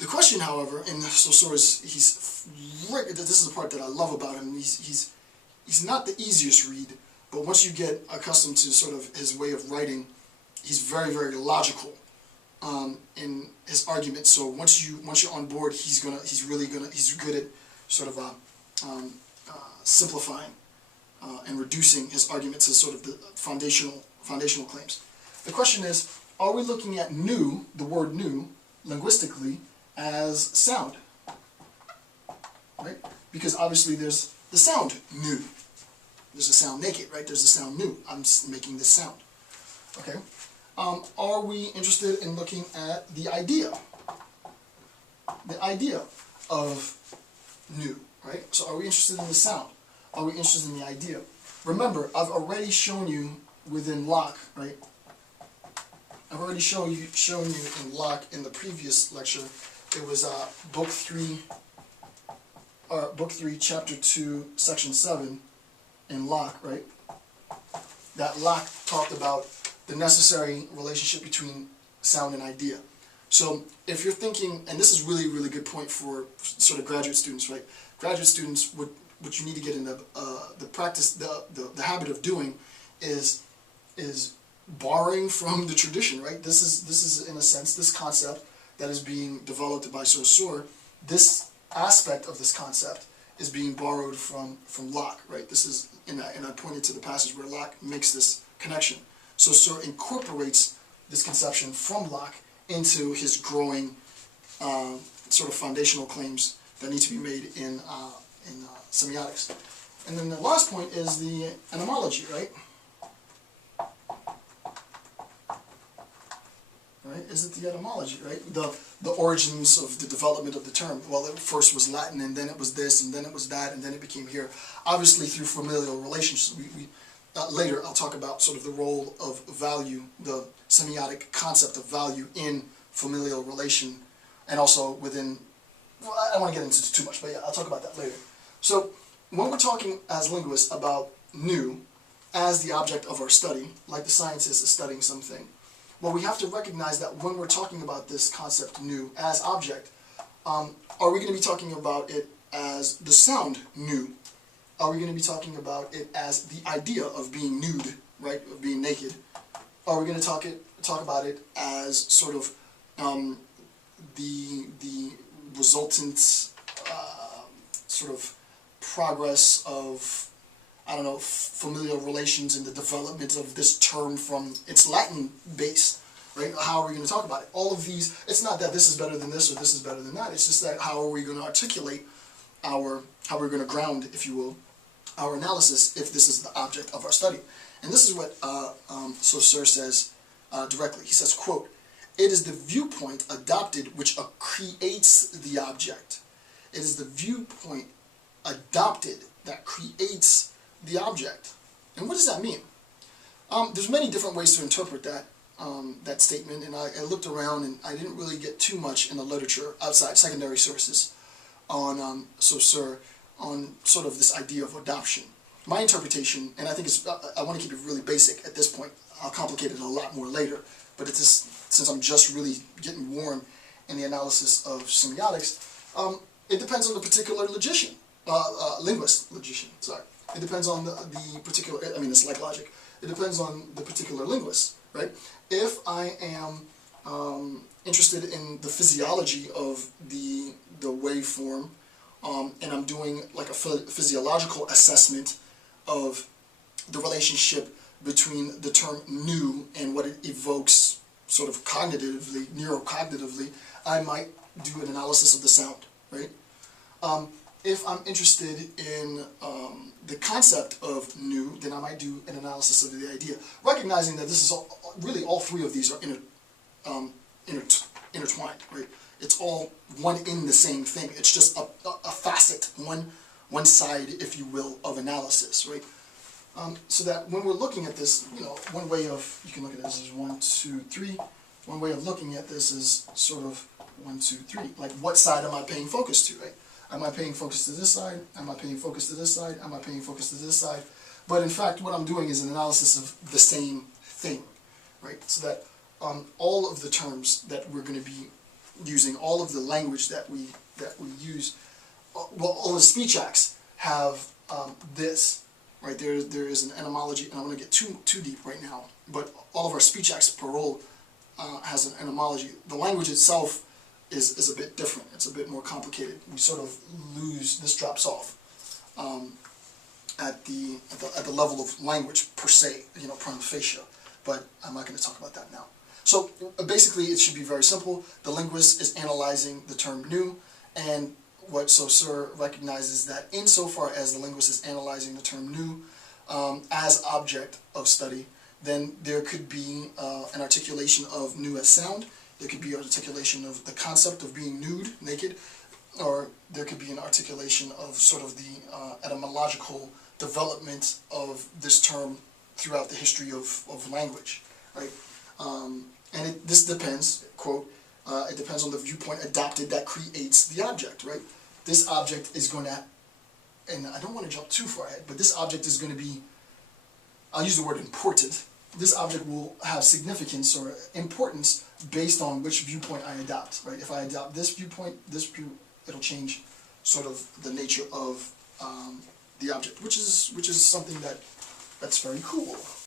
The question, however, in Saussure is, this is the part that I love about him, he's not the easiest read, but once you get accustomed to sort of his way of writing, he's very, very logical in his argument. So once you're on board, he's good at sort of simplifying and reducing his argument to sort of the foundational claims. The question is, are we looking at nu, the word nu, linguistically, as sound? Right? Because obviously there's the sound nu. There's a sound naked, right? There's a sound nu. I'm making this sound. Okay? Are we interested in looking at the idea? The idea of nu, right? So are we interested in the sound? Are we interested in the idea? Remember, I've already shown you within Locke, right? I've already shown you in Locke in the previous lecture. It was book 3, chapter 2, section 7 in Locke, right? That Locke talked about the necessary relationship between sound and idea. So if you're thinking, and this is really, really good point for sort of graduate students, right? Graduate students, what you need to get in the practice, the habit of doing is borrowing from the tradition, right? This is in a sense this concept that is being developed by Saussure. This aspect of this concept is being borrowed from Locke, right? This is, and I pointed to the passage where Locke makes this connection. Saussure incorporates this conception from Locke into his growing sort of foundational claims that need to be made in semiotics. And then the last point is the etymology, right? Right? Is it the etymology, right? The origins of the development of the term. Well, it first was Latin, and then it was this, and then it was that, and then it became here. Obviously, through familial relations. Later, I'll talk about sort of the role of value, the semiotic concept of value in familial relation, and also within. Well, I don't want to get into too much, but yeah, I'll talk about that later. So, when we're talking as linguists about nu as the object of our study, like the scientist is studying something, well, we have to recognize that when we're talking about this concept nu as object, are we going to be talking about it as the sound nu? Are we going to be talking about it as the idea of being nude, right, of being naked? Are we going to talk about it as sort of the resultant sort of progress of, I don't know, familial relations and the development of this term from its Latin base, right? How are we going to talk about it? All of these, it's not that this is better than this or this is better than that. It's just that how are we going to articulate how we're going to ground, if you will, our analysis if this is the object of our study. And this is what Saussure says directly. He says, quote, "It is the viewpoint adopted which creates the object." It is the viewpoint adopted that creates the object. And what does that mean? There's many different ways to interpret that that statement, and I looked around and I didn't really get too much in the literature outside secondary sources on Saussure on sort of this idea of adoption. My interpretation, and I think I want to keep it really basic at this point. I'll complicate it a lot more later, but it's just, since I'm just really getting warm in the analysis of semiotics, it depends on the particular logician, logician, sorry. It depends on the particular, I mean, it's like logic. It depends on the particular linguist, right? If I am interested in the physiology of the waveform, and I'm doing like a physiological assessment of the relationship between the term nu and what it evokes sort of cognitively, neurocognitively, I might do an analysis of the sound, right? If I'm interested in the concept of nu, then I might do an analysis of the idea, recognizing that this is really all three of these are intertwined, right? It's all one in the same thing. It's just a facet, one side, if you will, of analysis, right? So that when we're looking at this, you know, one way of, you can look at this as 1, 2, 3. One way of looking at this is sort of 1, 2, 3. Like, what side am I paying focus to, right? Am I paying focus to this side? Am I paying focus to this side? Am I paying focus to this side? But in fact, what I'm doing is an analysis of the same thing, right? So that all of the terms that we're going to be using all of the language that we use. Well, all the speech acts have this, right? There is an etymology, and I don't want to get too deep right now, but all of our speech acts, parole, has an etymology. The language itself is a bit different. It's a bit more complicated. We sort of lose, this drops off at the level of language per se, prima facie, but I'm not going to talk about that now. So basically it should be very simple. The linguist is analyzing the term new, and what Saussure recognizes that insofar as the linguist is analyzing the term new as object of study, then there could be an articulation of new as sound, there could be an articulation of the concept of being nude, naked, or there could be an articulation of sort of the etymological development of this term throughout the history of language, right? And this depends, quote, it depends on the viewpoint adopted that creates the object, right? This object is going to, and I don't want to jump too far ahead, but this object is going to be, I'll use the word important. This object will have significance or importance based on which viewpoint I adopt, right? If I adopt this viewpoint, it'll change sort of the nature of the object, which is something that's very cool.